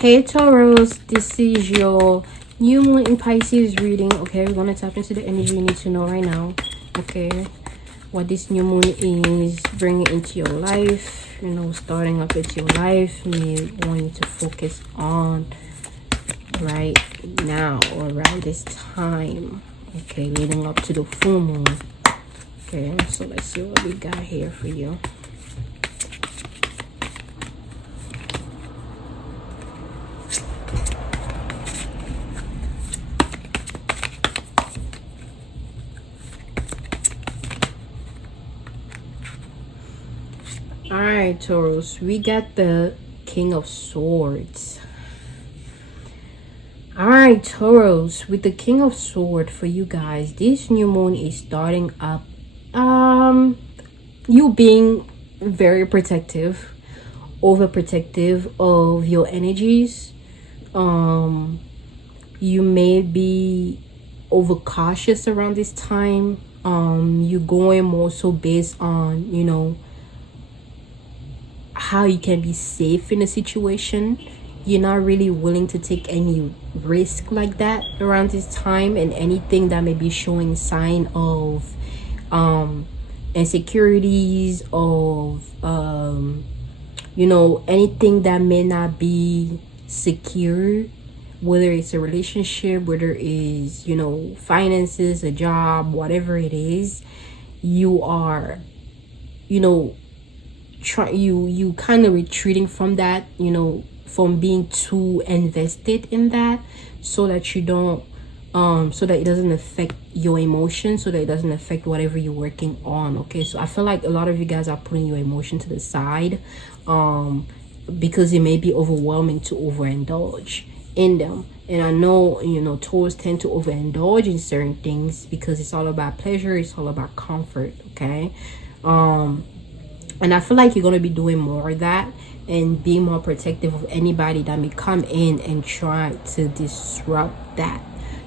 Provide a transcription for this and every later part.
Hey Taurus, this is your new moon in Pisces reading. Okay, we're gonna tap into the energy you need to know right now. Okay, what this new moon is bringing into your life, starting up into your life, may want you to focus on right now or right this time. Okay, leading up to the full moon. Okay, so let's see what we got here for you. All right, Taurus, we got the King of Swords. All right, Taurus, with the King of Swords for you guys, this new moon is starting up. You being very protective, overprotective of your energies. You may be overcautious around this time. You going more so based on how you can be safe in a situation. You're not really willing to take any risk like that around this time, and anything that may be showing sign of insecurities, of anything that may not be secure, whether it's a relationship, whether it's finances, a job, whatever it is, you are you kind of retreating from that, from being too invested in that, so that you don't so that it doesn't affect your emotions, so that it doesn't affect whatever you're working on. Okay, so I feel like a lot of you guys are putting your emotion to the side because it may be overwhelming to overindulge in them. And I know Taurus tend to overindulge in certain things because it's all about pleasure, it's all about comfort. Okay, and I feel like you're going to be doing more of that and being more protective of anybody that may come in and try to disrupt that,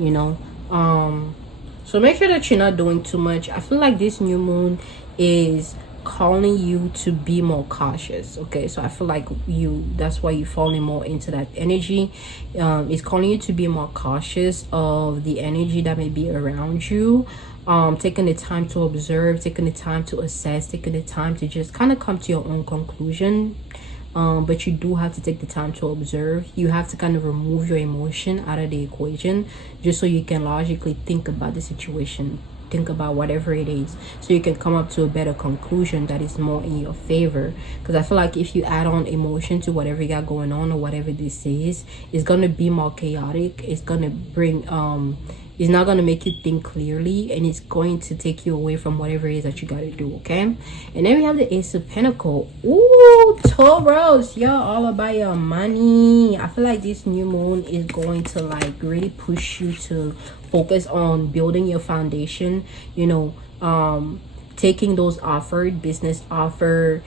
So make sure that you're not doing too much. I feel like this new moon is calling you to be more cautious. Okay, so I feel like that's why you're falling more into that energy. It's calling you to be more cautious of the energy that may be around you. Taking the time to observe, taking the time to assess, taking the time to just kind of come to your own conclusion. But you do have to take the time to observe. You have to kind of remove your emotion out of the equation, just so you can logically think about the situation, think about whatever it is, so you can come up to a better conclusion that is more in your favor. Because I feel like if you add on emotion to whatever you got going on or whatever this is, it's going to be more chaotic. It's going to bring it's not going to make you think clearly, and it's going to take you away from whatever it is that you got to do. Okay, and then we have the Ace of Pentacles. Ooh, Taurus, you're all about your money. I feel like this new moon is going to like really push you to focus on building your foundation, taking those offered business offer,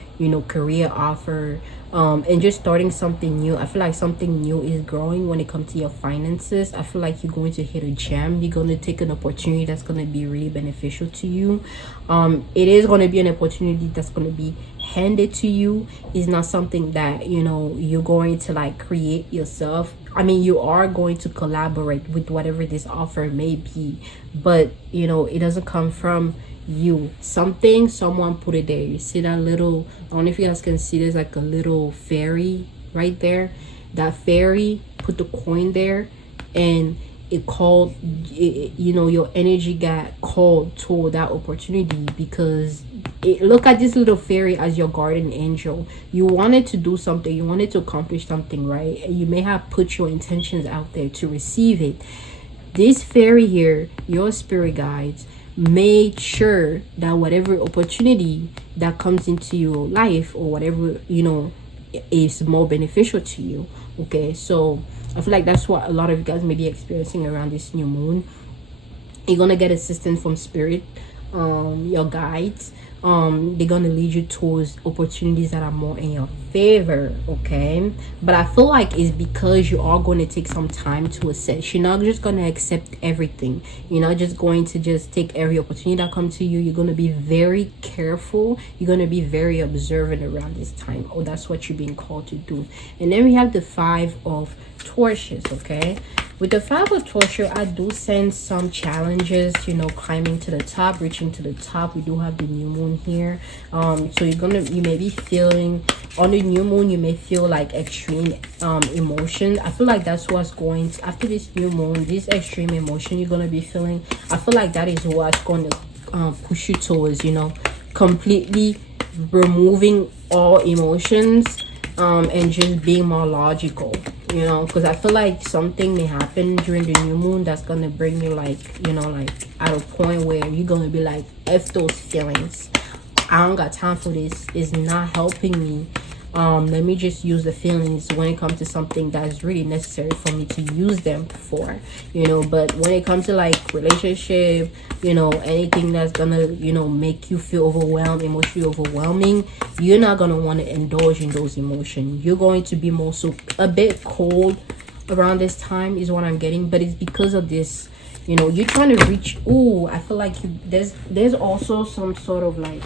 career offer, and just starting something new. I feel like something new is growing when it comes to your finances. I feel like you're going to hit a gem. You're going to take an opportunity that's going to be really beneficial to you. It is going to be an opportunity that's going to be handed to you. It's not something that you're going to like create yourself. I mean, you are going to collaborate with whatever this offer may be, but it doesn't come from you. Someone put it there. You see that little, I don't know if you guys can see, there's like a little fairy right there. That fairy put the coin there, and it called your energy got called toward that opportunity, because look at this little fairy as your guardian angel. You wanted to do something, you wanted to accomplish something, right? And you may have put your intentions out there to receive it. This fairy here, your spirit guides, made sure that whatever opportunity that comes into your life, or whatever is more beneficial to you. Okay, so I feel like that's what a lot of you guys may be experiencing around this new moon. You're gonna get assistance from spirit. your guides. They're gonna lead you towards opportunities that are more in your favor, okay? But I feel like it's because you are going to take some time to assess. You're not just gonna accept everything. You're not just going to just take every opportunity that comes to you. You're gonna be very careful. You're gonna be very observant around this time. Oh, that's what you're being called to do. And then we have the 5 of Torches, okay? With the 5 of Torture, I do sense some challenges, you know, climbing to the top, reaching to the top. We do have the new moon here. So you may be feeling, on the new moon, you may feel like extreme emotion. I feel like that's what's going to, after this new moon, this extreme emotion you're going to be feeling, I feel like that is what's going to push you towards, you know, completely removing all emotions and just being more logical, you know, because I feel like something may happen during the new moon that's gonna bring you, like, you know, like at a point where you're gonna be like, F those feelings, I don't got time for this, it's not helping me. Let me just use the feelings when it comes to something that's really necessary for me to use them for, you know. But when it comes to like relationship, you know, anything that's gonna, you know, make you feel overwhelmed, emotionally overwhelming, you're not gonna want to indulge in those emotions. You're going to be more so a bit cold around this time is what I'm getting. But it's because of this, you know, you're trying to reach. Ooh, I feel like there's also some sort of like,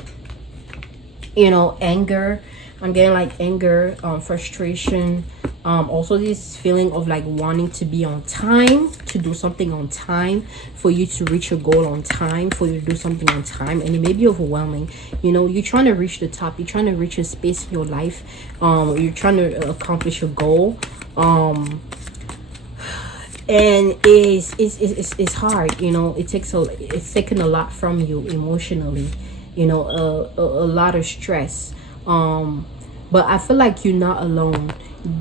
you know, anger. I'm getting like anger, frustration, also this feeling of like wanting to be on time, to do something on time, for you to reach your goal on time, for you to do something on time. And it may be overwhelming, you know. You're trying to reach the top, you're trying to reach a space in your life, you're trying to accomplish a goal, and it's hard, you know. It's taking a lot from you emotionally, you know, a lot of stress. But I feel like you're not alone.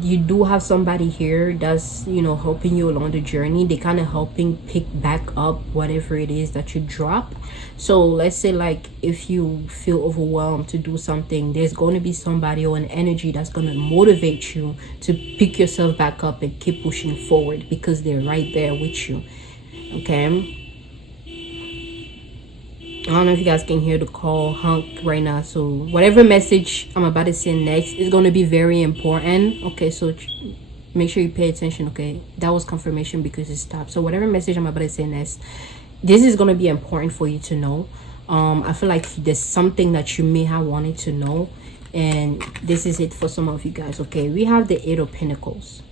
You do have somebody here that's, you know, helping you along the journey. They kind of helping pick back up whatever it is that you drop. So let's say like if you feel overwhelmed to do something, there's going to be somebody or an energy that's going to motivate you to pick yourself back up and keep pushing forward, because they're right there with you, okay? I don't know if you guys can hear the call honk right now. So whatever message I'm about to send next is going to be very important, okay? So make sure you pay attention, okay? That was confirmation because it stopped. So whatever message I'm about to send next, this is going to be important for you to know. I feel like there's something that you may have wanted to know, and this is it for some of you guys, okay? We have the 8 of Pentacles.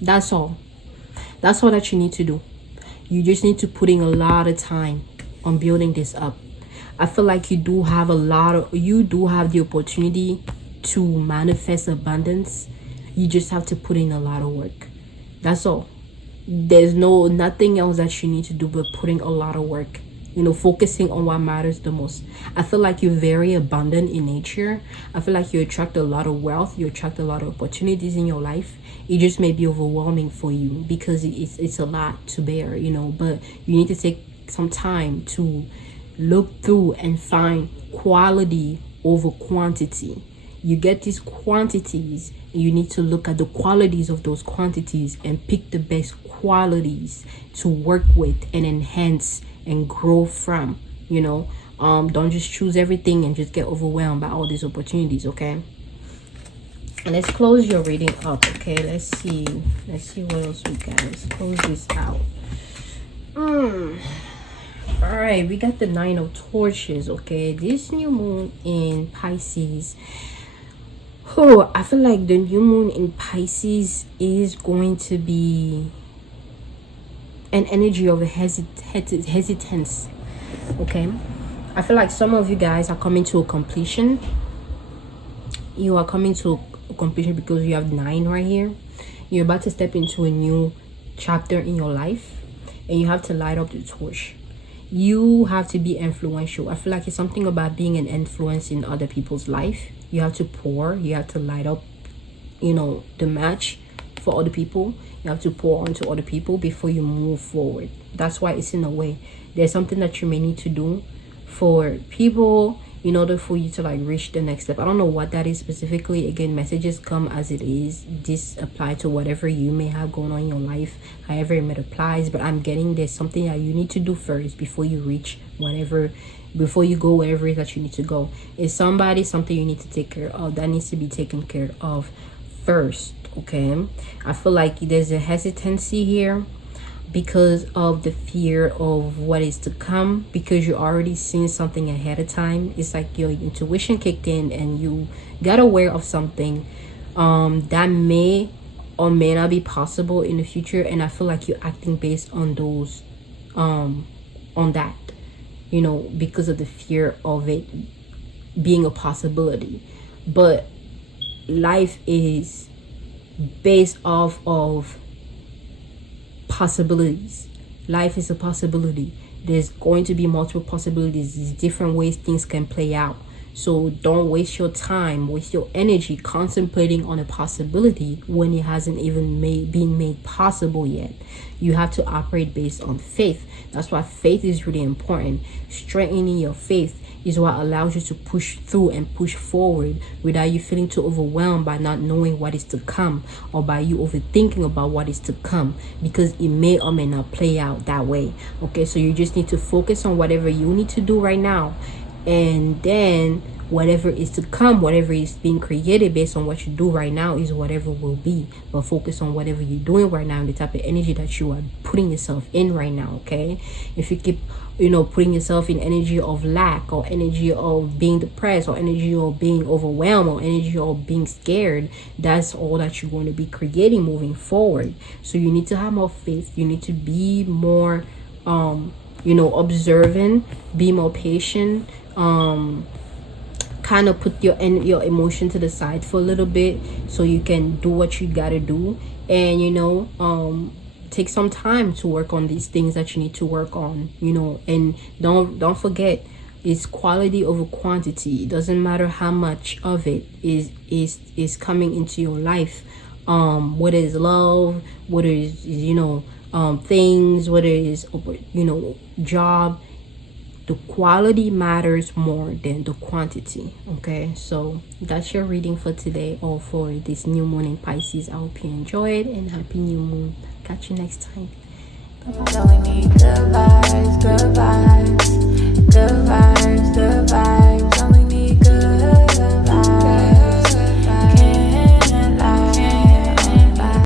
That's all that you need to do. You just need to put in a lot of time on building this up. I feel like you do have the opportunity to manifest abundance. You just have to put in a lot of work. That's all. There's nothing else that you need to do but putting a lot of work, you know, focusing on what matters the most. I feel like you're very abundant in nature. I feel like you attract a lot of wealth, you attract a lot of opportunities in your life. It just may be overwhelming for you because it's a lot to bear, you know. But you need to take some time to look through and find quality over quantity. You get these quantities, you need to look at the qualities of those quantities and pick the best qualities to work with and enhance and grow from, you know. Don't just choose everything and just get overwhelmed by all these opportunities, okay? And let's close your reading up, okay? Let's see what else we got. Let's close this out. All right, we got the 9 of Torches, okay? This new moon in Pisces. Oh, I feel like the new moon in Pisces is going to be an energy of hesitance, okay? I feel like some of you guys are coming to a completion. You are coming to a completion because you have 9 right here. You're about to step into a new chapter in your life, and you have to light up the torch. You have to be influential. I feel like it's something about being an influence in other people's life. You have to pour, you have to light up, you know, the match for other people. You have to pour onto other people before you move forward. That's why it's in a way. There's something that you may need to do for people in order for you to like reach the next step. I don't know what that is specifically. Again, messages come as it is. This apply to whatever you may have going on in your life, however it may applies. But I'm getting there's something that you need to do first before you reach whatever, before you go wherever it is that you need to go. Is something you need to take care of that needs to be taken care of first. Okay, I feel like there's a hesitancy here because of the fear of what is to come, because you're already seeing something ahead of time. It's like your intuition kicked in and you got aware of something that may or may not be possible in the future, and I feel like you're acting based on those on that, you know, because of the fear of it being a possibility. But life is based off of possibilities. Life is a possibility. There's going to be multiple possibilities. There's different ways things can play out. So don't waste your time, waste your energy contemplating on a possibility when it hasn't even been made possible yet. You have to operate based on faith. That's why faith is really important. Strengthening your faith is what allows you to push through and push forward without you feeling too overwhelmed by not knowing what is to come, or by you overthinking about what is to come, because it may or may not play out that way. Okay, so you just need to focus on whatever you need to do right now, and then whatever is to come, whatever is being created based on what you do right now, is whatever will be. But focus on whatever you're doing right now and the type of energy that you are putting yourself in right now. Okay, if you keep putting yourself in energy of lack, or energy of being depressed, or energy of being overwhelmed, or energy of being scared, that's all that you're going to be creating moving forward. So you need to have more faith. You need to be more observant, be more patient, kind of put your emotion to the side for a little bit so you can do what you gotta do, and take some time to work on these things that you need to work on, and don't forget, it's quality over quantity. It doesn't matter how much of it is coming into your life, whether it's love, whether it's things, whether it's job. The quality matters more than the quantity. Okay, so that's your reading for today, or for this new moon in Pisces. I hope you enjoyed, and happy new moon. Catch you next time. Bye-bye.